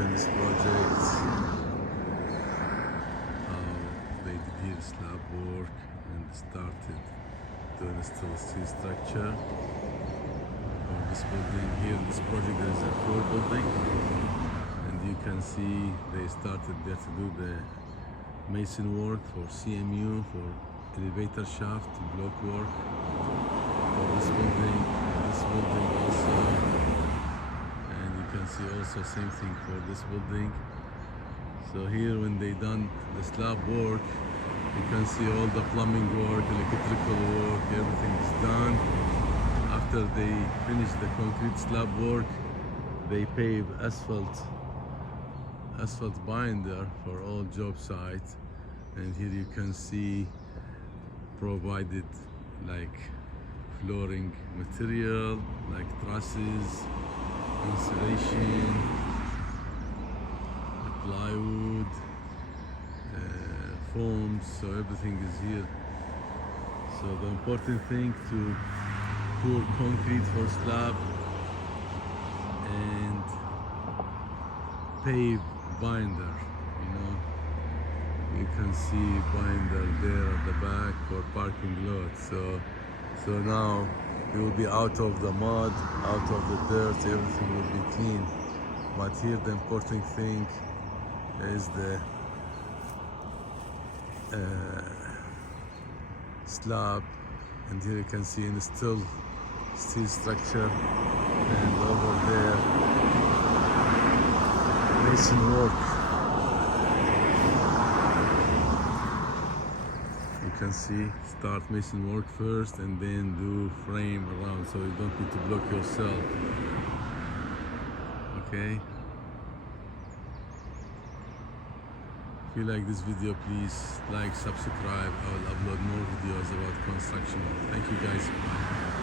mention this project, how they did here slab work and started to install steel structure for this building. Here in this project there is a floor building, and you can see they started there to do the mason work for CMU, for elevator shaft, block work for this building also, and you can see also same thing for this building. So here when they done the slab work, you can see all the plumbing work, electrical work, everything is done. After they finish the concrete slab work, they pave asphalt binder for all job sites. And here you can see provided like flooring material, like trusses, insulation, plywood, foams, so everything is here. So the important thing to pour concrete for slab and pave binder, you can see binder there at the back for parking lot. So now you will be out of the mud, out of the dirt, everything will be clean. But here the important thing is the slab, and here you can see in steel structure, and over there mason work. You can see start mason work first and then do frame around, so you don't need to block yourself. Okay, if you like this video, please like, subscribe. I will upload more videos about construction. Thank you guys. Bye.